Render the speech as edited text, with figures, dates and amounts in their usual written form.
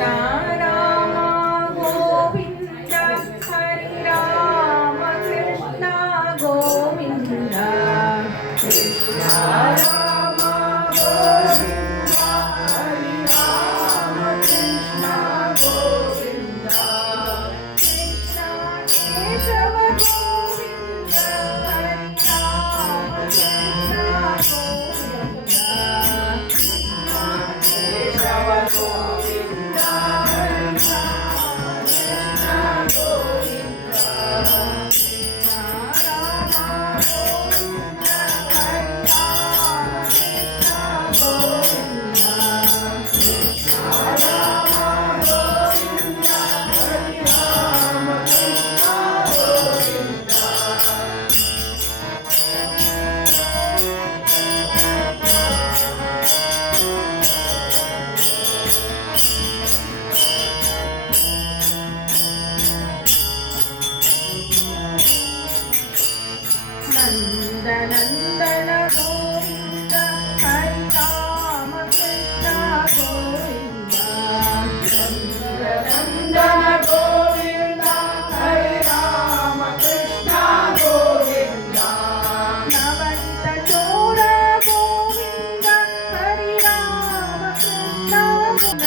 राम गोविंद हरे राम कृष्ण गोविंद कृष्ण राम गोविंद हरे राम कृष्ण गोविंद कृष्ण केशव गोविंद हरे राम कृष्ण गोविंद केशव गोविंद हरे राम कृष्ण गोविंद राम गोविंद हरे राम कृष्ण गोविंद राम गोविंद हरे राम कृष्ण गोविंद नंदनंदन गोविंद हरे राम कृष्ण गोविंद नंदनंदन गोविंद हरे राम कृष्ण गोविंद नवनीत चोर गोविंद हरे राम कृष्ण गोविंद